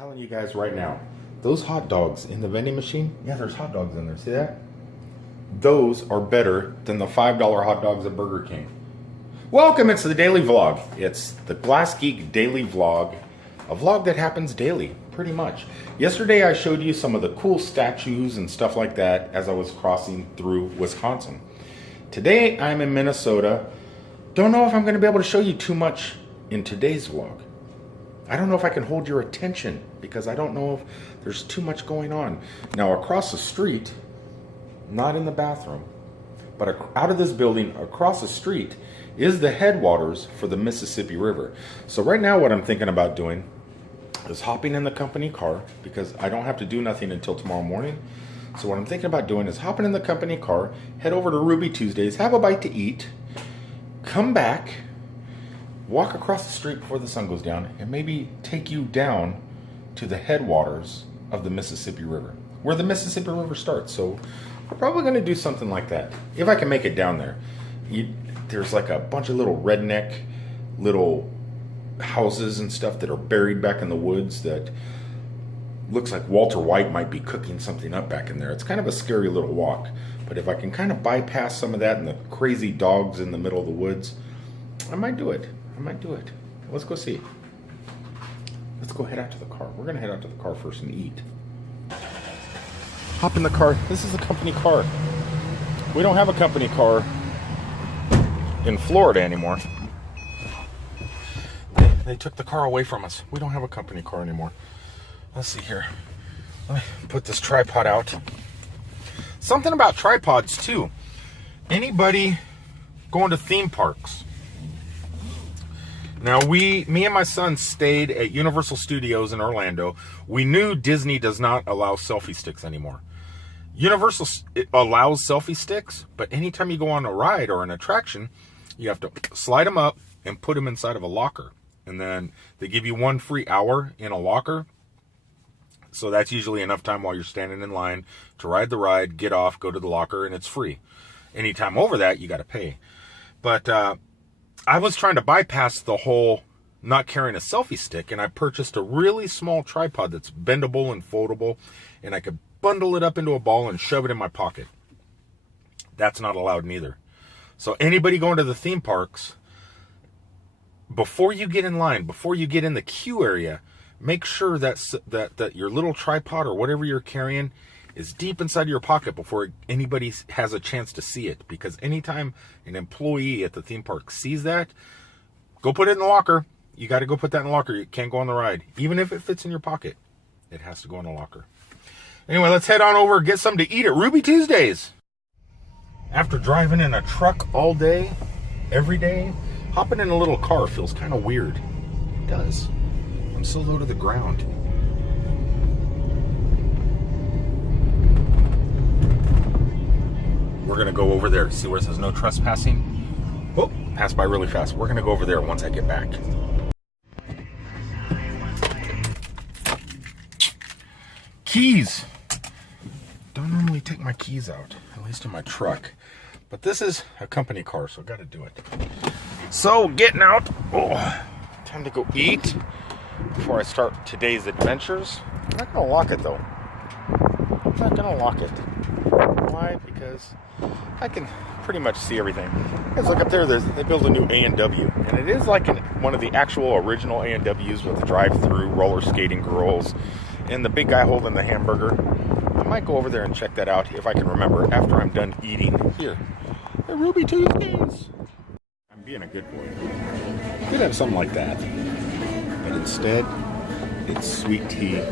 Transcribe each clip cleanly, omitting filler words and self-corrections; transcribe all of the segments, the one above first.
Telling you guys right now, those hot dogs in the vending machine, yeah, there's hot dogs in there. See that? Those are better than the $5 hot dogs at Burger King. Welcome, it's the daily vlog. It's the Glass Geek daily vlog, a vlog that happens daily, pretty much. Yesterday I showed you some of the cool statues and stuff like that as I was crossing through Wisconsin. Today I'm in Minnesota. Don't know if I'm going to be able to show you too much in today's vlog. I don't know if I can hold your attention because I don't know if there's too much going on. Now across the street, not in the bathroom, but out of this building across the street is the headwaters for the Mississippi River. So right now what I'm thinking about doing is hopping in the company car because I don't have to do nothing until tomorrow morning. So what I'm thinking about doing is hopping in the company car, head over to Ruby Tuesdays, have a bite to eat, come back, walk across the street before the sun goes down, and maybe take you down to the headwaters of the Mississippi River, where the Mississippi River starts. So we're probably going to do something like that, if I can make it down there. There's like a bunch of little redneck little houses and stuff that are buried back in the woods that looks like Walter White might be cooking something up back in there. It's kind of a scary little walk, but if I can kind of bypass some of that and the crazy dogs in the middle of the woods, I might do it. I might do it. Let's go see. Let's go head out to the car. We're going to head out to the car first and eat. Hop in the car. This is the company car. We don't have a company car in Florida anymore. They took the car away from us. We don't have a company car anymore. Let's see here. Let me put this tripod out. Something about tripods too. Anybody going to theme parks? Now me and my son stayed at Universal Studios in Orlando. We knew Disney does not allow selfie sticks anymore. Universal allows selfie sticks, but anytime you go on a ride or an attraction, you have to slide them up and put them inside of a locker. And then they give you 1 free hour in a locker. So that's usually enough time while you're standing in line to ride the ride, get off, go to the locker, and it's free. Anytime over that, you got to pay. But I was trying to bypass the whole not carrying a selfie stick, and I purchased a really small tripod that's bendable and foldable, and I could bundle it up into a ball and shove it in my pocket. That's not allowed neither. So anybody going to the theme parks, before you get in line, before you get in the queue area, make sure that your little tripod or whatever you're carrying is deep inside your pocket before anybody has a chance to see it. Because anytime an employee at the theme park sees that, go put it in the locker. You got to go put that in the locker. You can't go on the ride. Even if it fits in your pocket, it has to go in the locker. Anyway, let's head on over and get something to eat at Ruby Tuesdays. After driving in a truck all day, every day, hopping in a little car feels kind of weird. It does. I'm so low to the ground. We're going to go over there. See where it says no trespassing? Oh, passed by really fast. We're going to go over there once I get back. Keys. Don't normally take my keys out, at least in my truck. But this is a company car, so I got to do it. So, getting out. Oh, time to go eat before I start today's adventures. I'm not going to lock it, though. I'm not going to lock it. Why? Because I can pretty much see everything. Guys, look up there. They built a new A&W, and it is like one of the actual original A&Ws with the drive-through, roller skating girls, and the big guy holding the hamburger. I might go over there and check that out if I can remember after I'm done eating here at Ruby Tuesdays. I'm being a good boy. Could have something like that, but instead, it's sweet tea.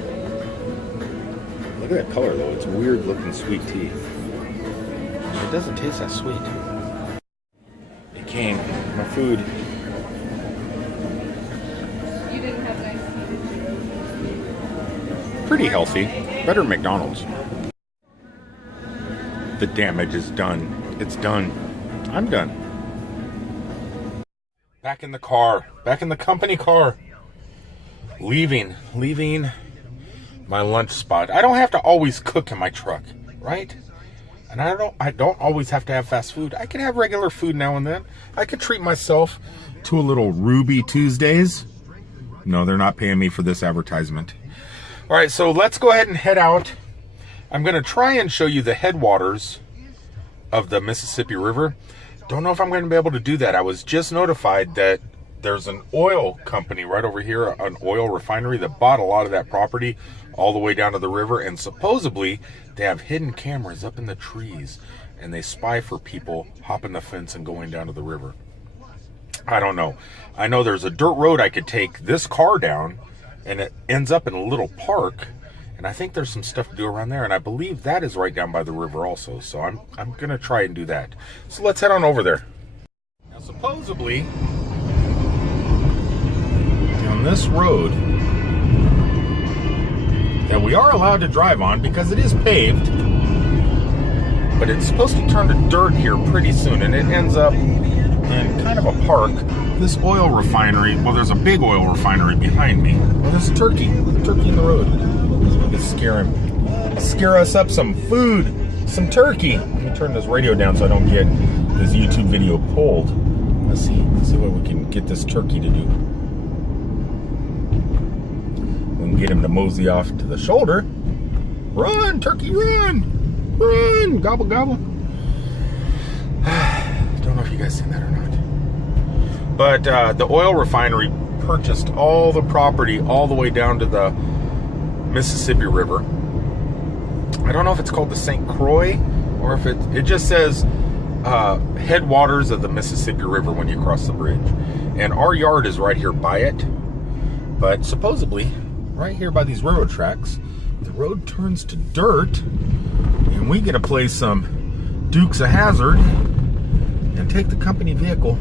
Look at that color, though. It's weird looking sweet tea. It doesn't taste that sweet. It came. My food. You didn't have nice tea. Pretty healthy. Better than McDonald's. The damage is done. It's done. I'm done. Back in the car. Back in the company car. Leaving my lunch spot. I don't have to always cook in my truck, right? And I don't always have to have fast food. I can have regular food now and then. I could treat myself to a little Ruby Tuesdays. No, they're not paying me for this advertisement. All right, so let's go ahead and head out. I'm going to try and show you the headwaters of the Mississippi River. Don't know if I'm going to be able to do that. I was just notified that there's an oil company right over here, an oil refinery that bought a lot of that property all the way down to the river, and supposedly they have hidden cameras up in the trees and they spy for people hopping the fence and going down to the river. I don't know. I know there's a dirt road I could take this car down and it ends up in a little park, and I think there's some stuff to do around there, and I believe that is right down by the river also, so I'm going to try and do that. So let's head on over there. Now supposedly on this road that we are allowed to drive on because it is paved, but it's supposed to turn to dirt here pretty soon, and it ends up in kind of a park. This oil refinery, well, there's a big oil refinery behind me. Well, there's a turkey in the road. So I can scare us up some food, some turkey. Let me turn this radio down so I don't get this YouTube video pulled. Let's see what we can get this turkey to do. We can get him to mosey off to the shoulder. Run, turkey, run! Run! Gobble, gobble. Don't know if you guys seen that or not. But the oil refinery purchased all the property all the way down to the Mississippi River. I don't know if it's called the St. Croix or if it just says headwaters of the Mississippi River when you cross the bridge. And our yard is right here by it. But supposedly, right here by these railroad tracks, the road turns to dirt and we get to play some Dukes of Hazzard and take the company vehicle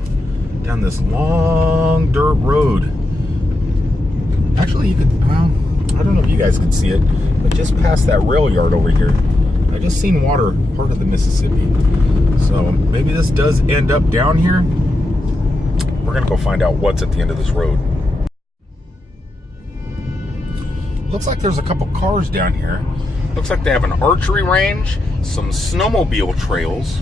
down this long dirt road. Actually, you could, well, I don't know if you guys can see it, but just past that rail yard over here, I just seen water part of the Mississippi. So maybe this does end up down here. We're gonna go find out what's at the end of this road. Looks like there's a couple cars down here. Looks like they have an archery range, some snowmobile trails.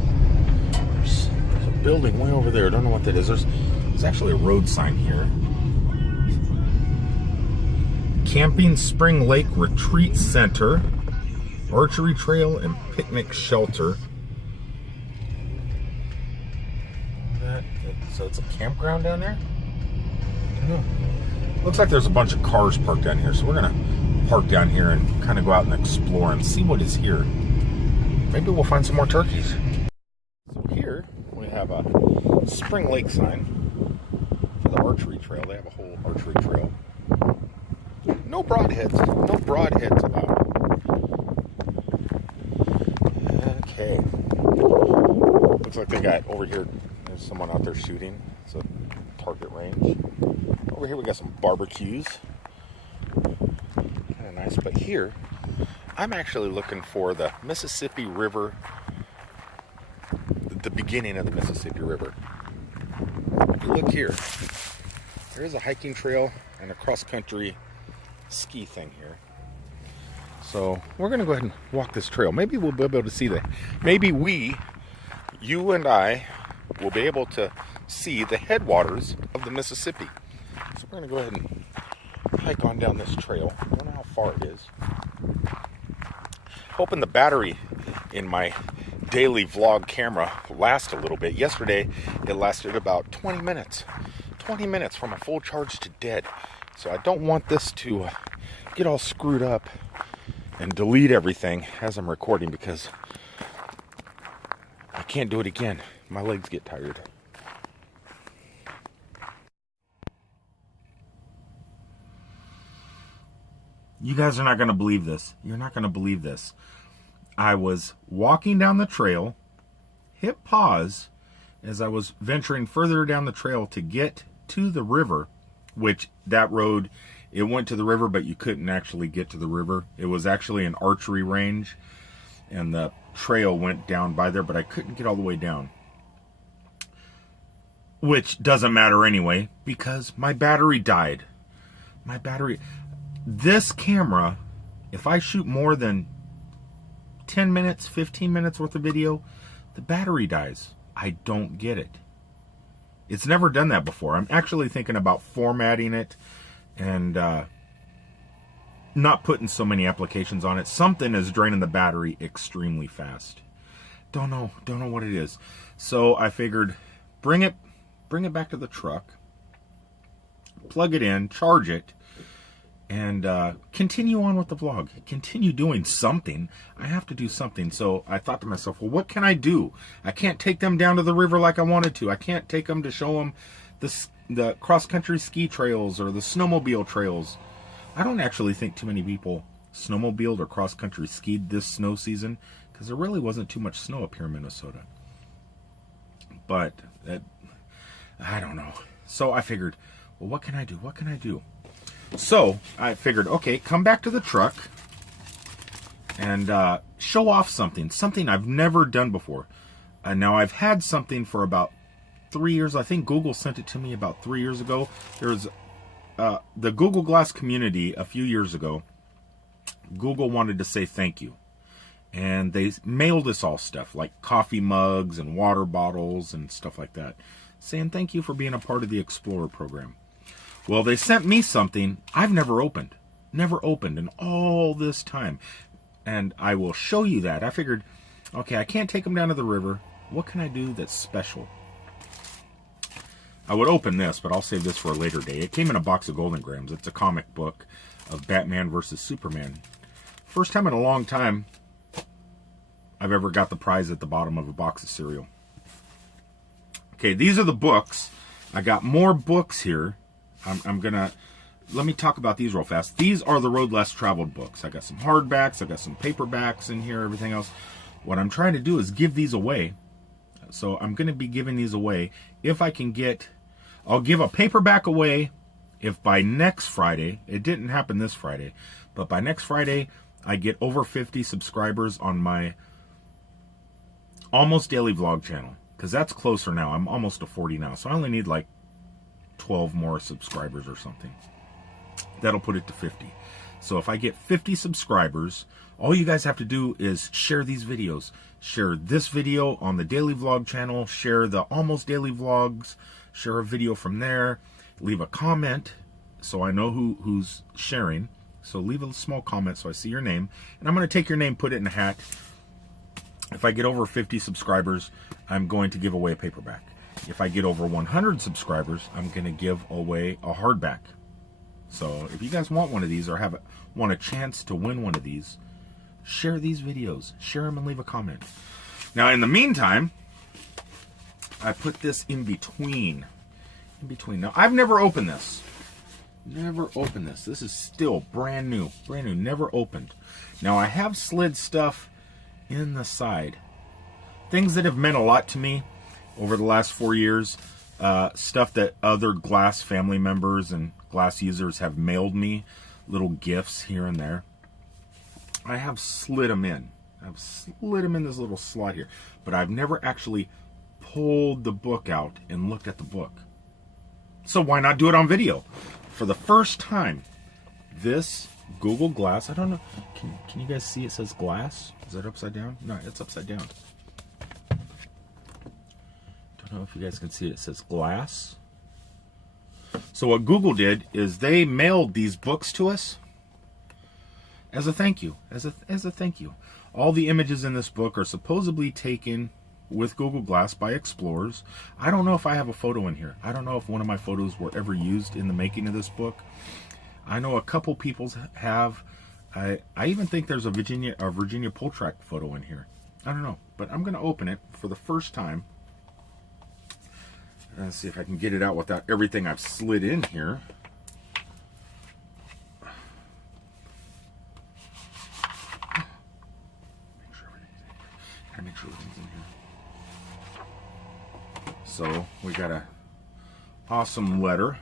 There's a building way over there. I don't know what that is. There's actually a road sign here. Camping Spring Lake Retreat Center, archery trail and picnic shelter. So it's a campground down there? I don't know. Looks like there's a bunch of cars parked down here, so we're gonna park down here and kind of go out and explore and see what is here. Maybe we'll find some more turkeys. So here we have a Spring Lake sign for the archery trail. They have a whole archery trail. No broadheads allowed. Okay. Looks like they got over here, there's someone out there shooting. It's a target range. Over here we got some barbecues. Kind of nice. But here, I'm actually looking for the Mississippi River, the beginning of the Mississippi River. If you look here, there is a hiking trail and a cross-country ski thing here. So we're going to go ahead and walk this trail. Maybe we'll be able to see that. Maybe you and I, will be able to see the headwaters of the Mississippi. So we're going to go ahead and hike on down this trail. I don't know how far it is. Hoping the battery in my daily vlog camera lasts a little bit. Yesterday, it lasted about 20 minutes. 20 minutes from a full charge to dead. So I don't want this to get all screwed up and delete everything as I'm recording, because I can't do it again. My legs get tired. You guys are not going to believe this. You're not going to believe this. I was walking down the trail, hit pause as I was venturing further down the trail to get to the river, which that road, it went to the river, but you couldn't actually get to the river. It was actually an archery range, and the trail went down by there, but I couldn't get all the way down. Which doesn't matter anyway, because my battery died. My battery... This camera, if I shoot more than 10 minutes, 15 minutes worth of video, the battery dies. I don't get it. It's never done that before. I'm actually thinking about formatting it and not putting so many applications on it. Something is draining the battery extremely fast. Don't know what it is. So I figured bring it back to the truck, plug it in, charge it, and continue on with the vlog. Continue doing something. I have to do something. So I thought to myself, well, what can I do? I can't take them down to the river like I wanted to. I can't take them to show them the cross-country ski trails or the snowmobile trails. I don't actually think too many people snowmobiled or cross-country skied this snow season, because there really wasn't too much snow up here in Minnesota. But I don't know. So I figured, well, what can I do? What can I do? So I figured, okay, come back to the truck and show off something I've never done before. Now I've had something for about 3 years. I think Google sent it to me about 3 years ago. There's the Google Glass community a few years ago. Google wanted to say thank you. And they mailed us all stuff like coffee mugs and water bottles and stuff like that, saying thank you for being a part of the Explorer program. Well, they sent me something I've never opened in all this time. And I will show you that. I figured, okay, I can't take them down to the river. What can I do that's special? I would open this, but I'll save this for a later day. It came in a box of Golden Grams. It's a comic book of Batman versus Superman. First time in a long time I've ever got the prize at the bottom of a box of cereal. Okay, these are the books. I got more books here. Let me talk about these real fast. These are the Road Less Traveled books. I got some hardbacks, I got some paperbacks in here, everything else. What I'm trying to do is give these away. So I'm going to be giving these away. If I can get, I'll give a paperback away if by next Friday, it didn't happen this Friday, but by next Friday, I get over 50 subscribers on my Almost Daily Vlog channel, because that's closer now. I'm almost to 40 now, so I only need like 12 more subscribers or something. That'll put it to 50. So if I get 50 subscribers, all you guys have to do is share these videos. Share this video on the Daily Vlog channel, share the Almost Daily Vlogs, share a video from there, leave a comment so I know who's sharing. So leave a small comment so I see your name, and I'm going to take your name, put it in a hat. If I get over 50 subscribers, I'm going to give away a paperback. If I get over 100 subscribers, I'm going to give away a hardback. So if you guys want one of these or want a chance to win one of these, share these videos. Share them and leave a comment. Now, in the meantime, I put this in between. Now, I've never opened this. Never opened this. This is still brand new. Brand new. Never opened. Now, I have slid stuff in the side. Things that have meant a lot to me over the last 4 years. Stuff that other Glass family members and Glass users have mailed me. Little gifts here and there. I have slid them in. I've slid them in this little slot here. But I've never actually pulled the book out and looked at the book. So why not do it on video? For the first time, this Google Glass, I don't know, can you guys see it says Glass? Is that upside down? No, it's upside down. Don't know if you guys can see it. It says Glass. So what Google did is they mailed these books to us as a thank you. As a thank you. All the images in this book are supposedly taken with Google Glass by explorers. I don't know if I have a photo in here. I don't know if one of my photos were ever used in the making of this book. I know a couple people's have. I even think there's a Virginia Poltrack photo in here. I don't know, but I'm going to open it for the first time. Let's see if I can get it out without everything I've slid in here. Make sure everything's in here. So we got a awesome letter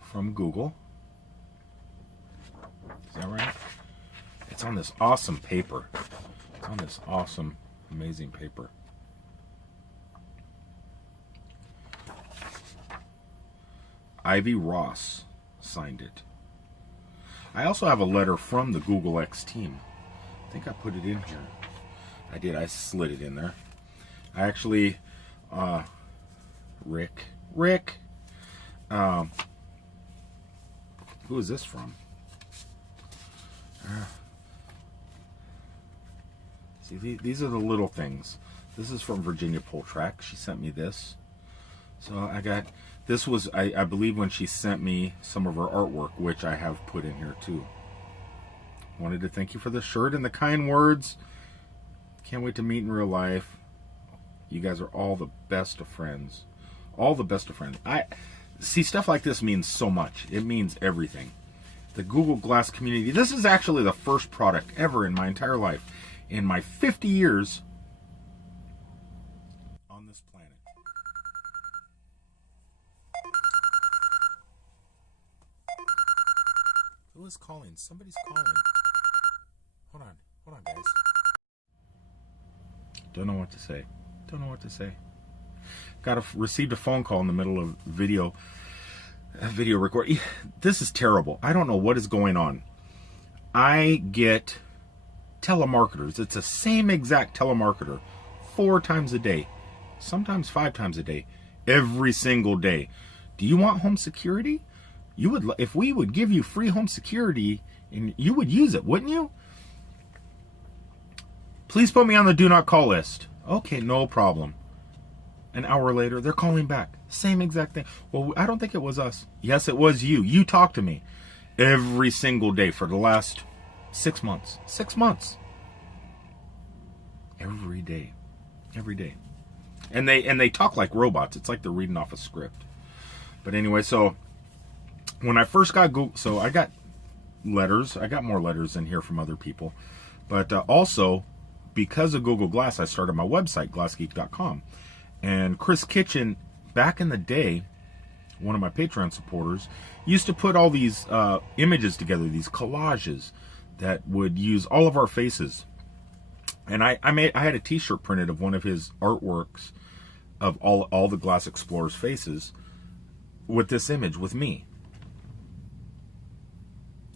from Google. Is that right? It's on this awesome paper. It's on this awesome, amazing paper. Ivy Ross signed it. I also have a letter from the Google X team. I think I put it in here. I did. I slid it in there. I actually, Rick, who is this from? See, these are the little things. This is from Virginia Poltrack. She sent me this. So I got, this was, I believe, when she sent me some of her artwork, which I have put in here too. Wanted to thank you for the shirt and the kind words. Can't wait to meet in real life. You guys are all the best of friends. All the best of friends. See, stuff like this means so much. It means everything. The Google Glass community. This is actually the first product ever in my entire life. In my 50 years on this planet. Who is calling? Somebody's calling. Hold on, guys. Don't know what to say. Don't know what to say. Received a phone call in the middle of video record. This is terrible. I don't know what is going on. I get telemarketers. It's the same exact telemarketer 4 times a day, sometimes 5 times a day, every single day. Do you want home security? You would, if we would give you free home security, and you would use it, wouldn't you? Please put me on the do not call list. Okay, no problem. An hour later, they're calling back. Same exact thing. Well, I don't think it was us. Yes, it was you. You talked to me every single day for the last 6 months. 6 months. Every day. Every day. And they talk like robots. It's like they're reading off a script. But anyway, so when I first got Google, so I got letters. I got more letters in here from other people. But also, because of Google Glass, I started my website, glassgeek.com. And Chris Kitchen, back in the day, one of my Patreon supporters, used to put all these images together, these collages that would use all of our faces. And I had a t-shirt printed of one of his artworks of all the Glass Explorers faces with this image with me.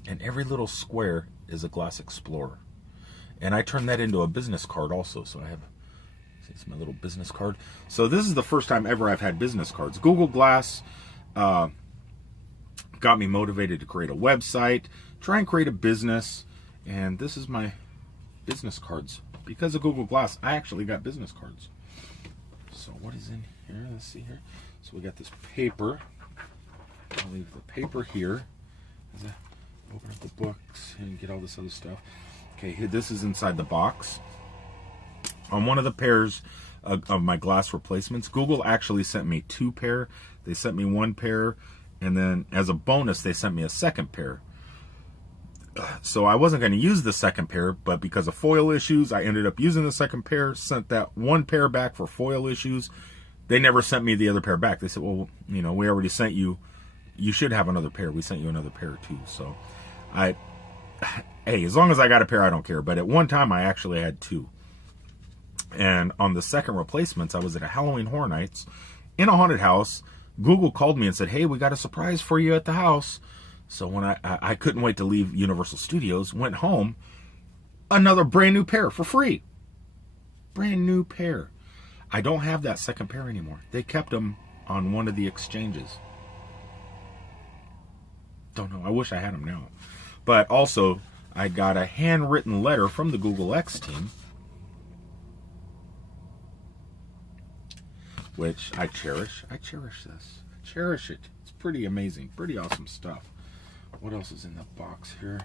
And every little square is a Glass Explorer. And I turned that into a business card also. So I have, it's my little business card. So this is the first time ever I've had business cards. Google Glass got me motivated to create a website, try and create a business. And this is my business cards. Because of Google Glass, I actually got business cards. So what is in here? Let's see here. So we got this paper. I'll leave the paper here. Open up the books and get all this other stuff. Okay, here, this is inside the box. On one of the pairs of my glass replacements, Google actually sent me 2 pair. They sent me 1 pair, and then as a bonus, they sent me a 2nd pair. So I wasn't going to use the 2nd pair, but because of foil issues, I ended up using the 2nd pair, sent that 1 pair back for foil issues. They never sent me the other pair back. They said, well, you know, we already sent you. You should have another pair. We sent you another pair too. So hey, as long as I got a pair, I don't care. But at one time, I actually had 2. And on the 2nd replacements, I was at a Halloween Horror Nights in a haunted house. Google called me and said, hey, we got a surprise for you at the house. So when I couldn't wait to leave Universal Studios, went home, another brand new pair for free. Brand new pair. I don't have that 2nd pair anymore. They kept them on one of the exchanges. Don't know. I wish I had them now. But also, I got a handwritten letter from the Google X team, which I cherish. I cherish this. I cherish it. It's pretty amazing. Pretty awesome stuff. What else is in the box here?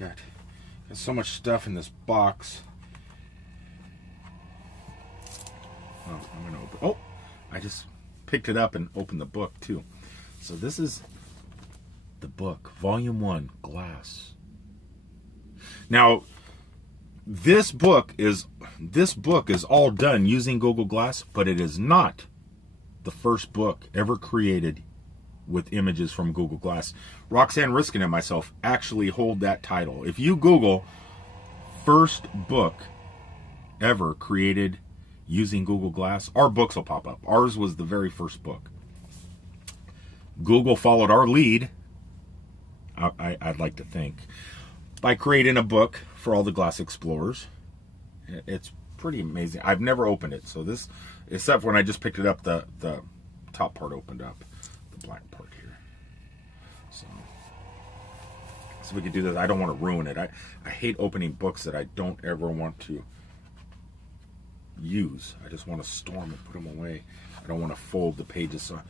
Got so much stuff in this box. Oh, I'm going to open. Oh, I just picked it up and opened the book too. So this is the book, Volume 1, Glass. Now, this book is all done using Google Glass, but it is not the first book ever created with images from Google Glass. Roxanne Riskin and myself actually hold that title. If you Google first book ever created using Google Glass, our books will pop up. Ours was the very first book. Google followed our lead, I'd like to think, by creating a book for all the Glass Explorers. It's pretty amazing. I've never opened it, so this, except when I just picked it up, the top part opened up, the black part here. So So we could do this. I don't want to ruin it. I hate opening books that I don't ever want to use. I just want to store them and put them away. I don't want to fold the pages. So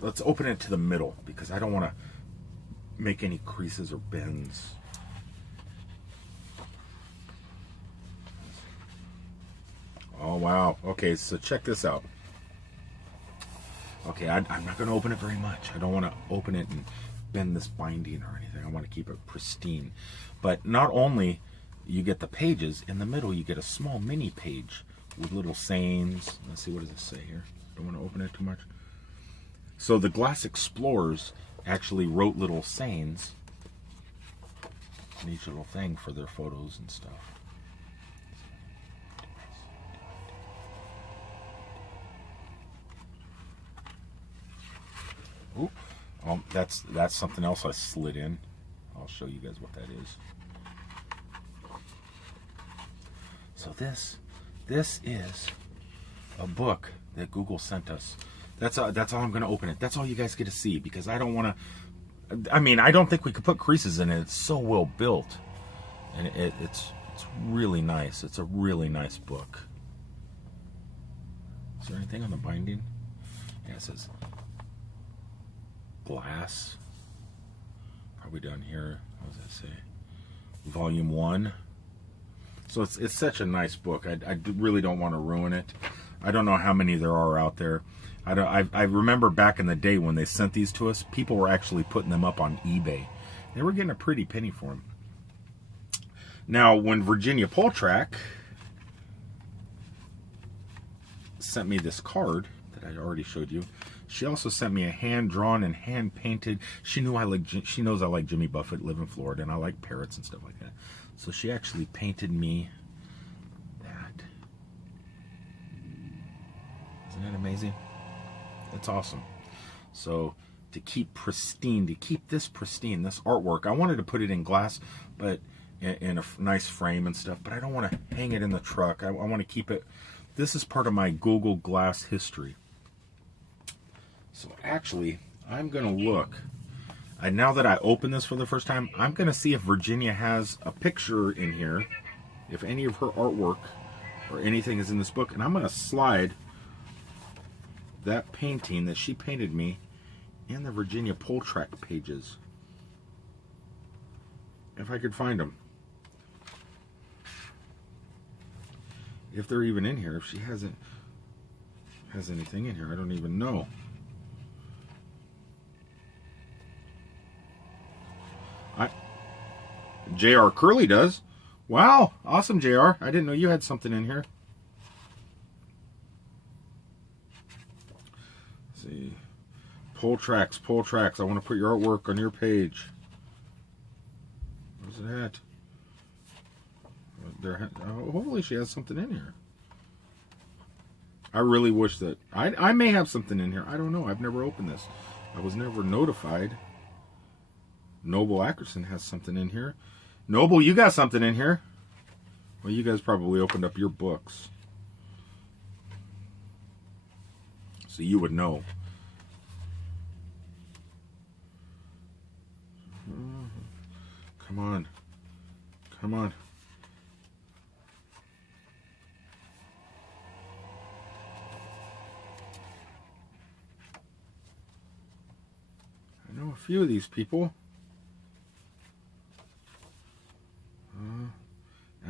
let's open it to the middle because I don't want to make any creases or bends. Oh, wow. Okay, so check this out. Okay, I'm not going to open it very much. I don't want to open it and bend this binding or anything. I want to keep it pristine. But not only you get the pages, in the middle you get a small mini page with little sayings. Let's see, what does this say here? Don't want to open it too much. So the Glass Explorers actually wrote little sayings in each little thing for their photos and stuff. Ooh, that's something else I slid in. I'll show you guys what that is. So this is a book that Google sent us. That's all I'm going to open it. That's all you guys get to see because I don't want to. I mean, I don't think we could put creases in it. It's so well built, and it's really nice. It's a really nice book. Is there anything on the binding? Yeah, it says glass. Probably down here. What does that say? Volume 1. So it's such a nice book. I really don't want to ruin it. I don't know how many there are out there. I remember back in the day when they sent these to us, people were actually putting them up on eBay. They were getting a pretty penny for them. Now, when Virginia Poltrack sent me this card that I already showed you, she also sent me a hand-drawn and hand-painted. She knows I like Jimmy Buffett, live in Florida, and I like parrots and stuff like that. So she actually painted me that. Isn't that amazing? That's awesome. So to keep pristine, this artwork, I wanted to put it in glass, but in a nice frame and stuff, but I don't want to hang it in the truck. I want to keep it. This is part of my Google Glass history. So actually, I'm going to look. Now that I open this for the first time, I'm going to see if Virginia has a picture in here, if any of her artwork or anything is in this book, and I'm going to slide that painting that she painted me in the Virginia Poltrack pages, if I could find them. If they're even in here, if she has anything in here, I don't even know. J.R. Curley does. Wow, awesome, J.R. I didn't know you had something in here. Let's see. Poltracks. I want to put your artwork on your page. Where's it at? Hopefully she has something in here. I really wish that I may have something in here. I don't know. I've never opened this. I was never notified. Noble Ackerson has something in here. Noble, you got something in here. Well, you guys probably opened up your books, so you would know. Come on. Come on. I know a few of these people.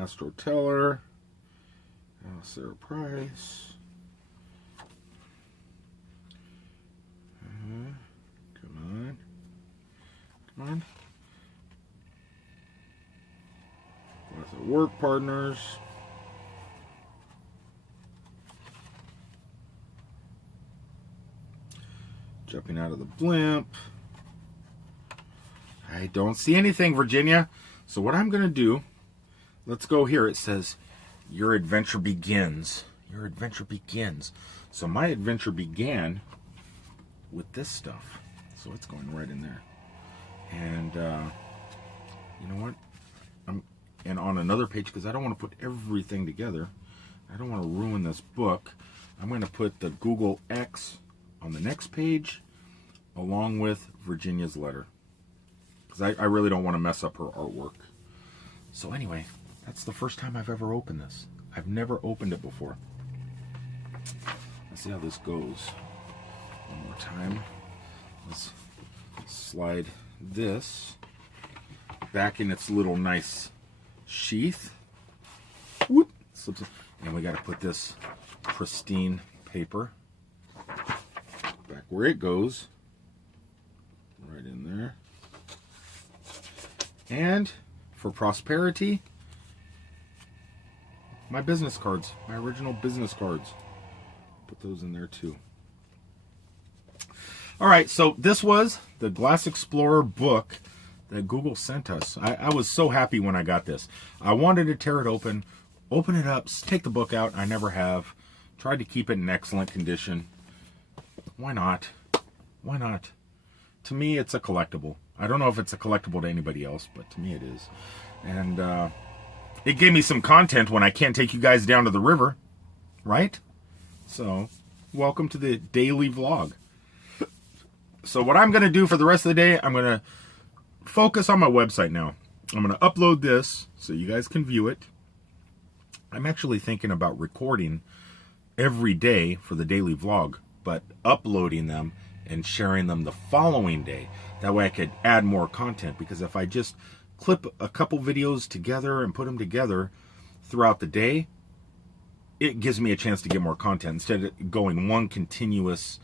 Astro Teller, Sarah Price. Come on. Lots of work partners. Jumping out of the blimp. I don't see anything, Virginia. So what I'm going to do, let's go here. It says, your adventure begins. Your adventure begins. So my adventure began with this stuff. So it's going right in there. And you know what? And on another page, because I don't want to put everything together. I don't want to ruin this book. I'm going to put the Google X on the next page, along with Virginia's letter. because I really don't want to mess up her artwork. So anyway, that's the first time I've ever opened this. I've never opened it before. Let's see how this goes. One more time. Let's slide this back in its little nice sheath. Whoop. And we got to put this pristine paper back where it goes. Right in there. And for prosperity, my business cards, my original business cards. Put those in there too. All right, so this was the Glass Explorer book that Google sent us. I was so happy when I got this. I wanted to tear it open it up, take the book out. I never have. Tried to keep it in excellent condition. Why not? Why not? To me, it's a collectible. I don't know if it's a collectible to anybody else, but to me it is. And it gave me some content when I can't take you guys down to the river, right? So, welcome to the daily vlog. So what I'm going to do for the rest of the day, I'm going to focus on my website now. I'm going to upload this so you guys can view it. I'm actually thinking about recording every day for the daily vlog, but uploading them and sharing them the following day. That way I could add more content, because if I just clip a couple videos together and put them together throughout the day, it gives me a chance to get more content. Instead of going one continuous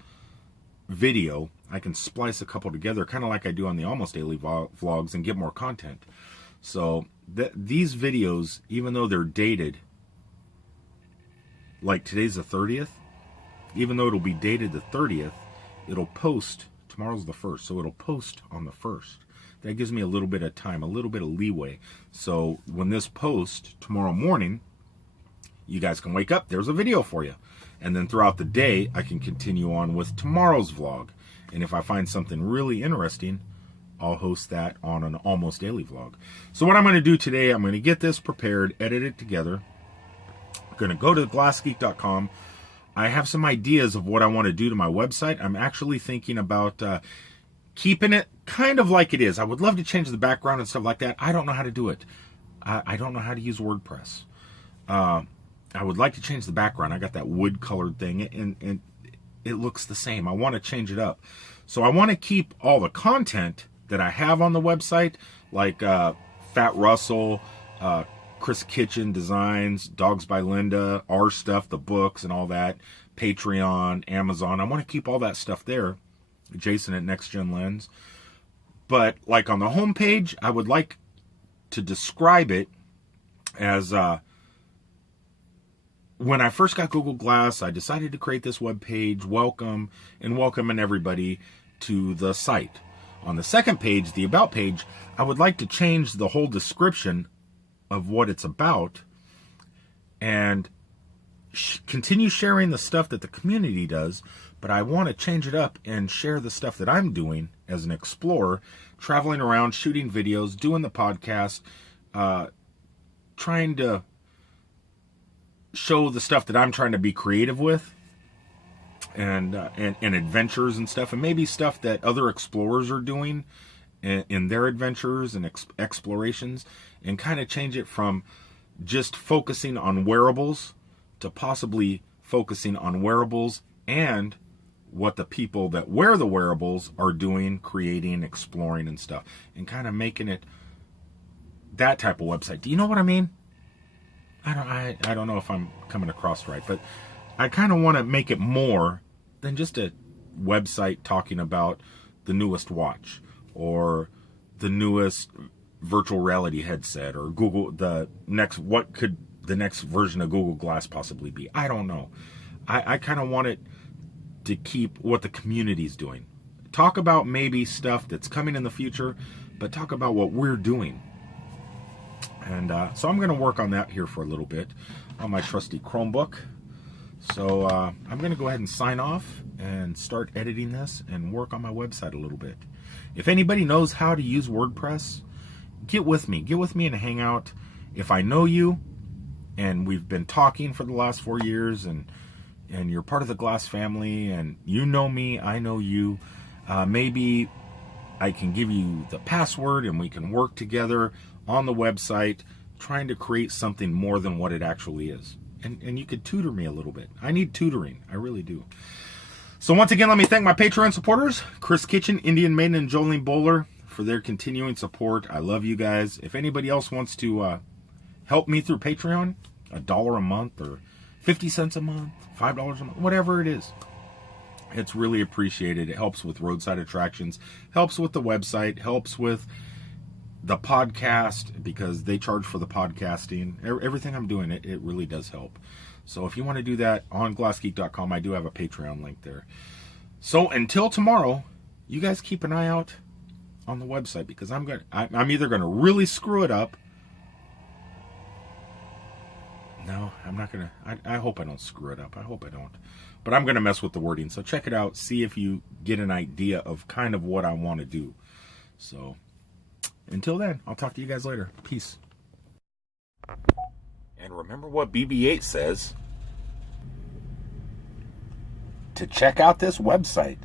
video, I can splice a couple together, kind of like I do on the Almost Daily vlogs, and get more content. So these videos, even though they're dated, like today's the 30th, even though it'll be dated the 30th, it'll post, tomorrow's the 1st, so it'll post on the 1st. That gives me a little bit of time, a little bit of leeway. So when this posts tomorrow morning, you guys can wake up, there's a video for you. And then throughout the day, I can continue on with tomorrow's vlog. And if I find something really interesting, I'll host that on an Almost Daily vlog. So what I'm going to do today, I'm going to get this prepared, edit it together. I'm going to go to glassgeek.com. I have some ideas of what I want to do to my website. I'm actually thinking about keeping it kind of like it is. I would love to change the background and stuff like that. I don't know how to do it. I don't know how to use WordPress. I would like to change the background. I got that wood colored thing, and it looks the same. I want to change it up. So I want to keep all the content that I have on the website, like Fat Russell, Chris Kitchen Designs, Dogs by Linda, our stuff, the books and all that, Patreon, Amazon. I want to keep all that stuff there. Jason at Next Gen Lens. But like on the home page, I would like to describe it as when I first got Google Glass, I decided to create this web page, welcoming everybody to the site. On the second page, the About page, I would like to change the whole description of what it's about and continue sharing the stuff that the community does, but I want to change it up and share the stuff that I'm doing as an explorer, traveling around, shooting videos, doing the podcast, trying to show the stuff that I'm trying to be creative with, and adventures and stuff, and maybe stuff that other explorers are doing in their adventures and explorations, and kind of change it from just focusing on wearables to possibly focusing on wearables and what the people that wear the wearables are doing, creating, exploring and stuff, and kind of making it that type of website. Do you know what I mean? I don't know if I'm coming across right, but I kind of want to make it more than just a website talking about the newest watch or the newest virtual reality headset or what could the next version of Google Glass possibly be. I don't know. I kind of want it to keep what the community's doing. Talk about maybe stuff that's coming in the future, but talk about what we're doing. And so I'm going to work on that here for a little bit on my trusty Chromebook. So I'm going to go ahead and sign off and start editing this and work on my website a little bit. If anybody knows how to use WordPress, get with me. Get with me in a hangout. If I know you and we've been talking for the last 4 years and you're part of the Glass family and you know me, I know you, maybe I can give you the password and we can work together on the website trying to create something more than what it actually is. And you could tutor me a little bit. I need tutoring. I really do. So once again, let me thank my Patreon supporters, Chris Kitchen, Indian Maiden, and Jolene Bowler, for their continuing support. I love you guys. If anybody else wants to help me through Patreon, $1 a month or 50 cents a month, $5 a month, whatever it is, it's really appreciated. It helps with roadside attractions, helps with the website, helps with the podcast because they charge for the podcasting. Everything I'm doing, it really does help. So if you want to do that on glassgeek.com, I do have a Patreon link there. So until tomorrow, you guys keep an eye out on the website because I'm either going to really screw it up. No, I'm not going to. I hope I don't screw it up. I hope I don't. But I'm going to mess with the wording. So check it out. See if you get an idea of kind of what I want to do. So until then, I'll talk to you guys later. Peace. And remember what BB-8 says. To check out this website,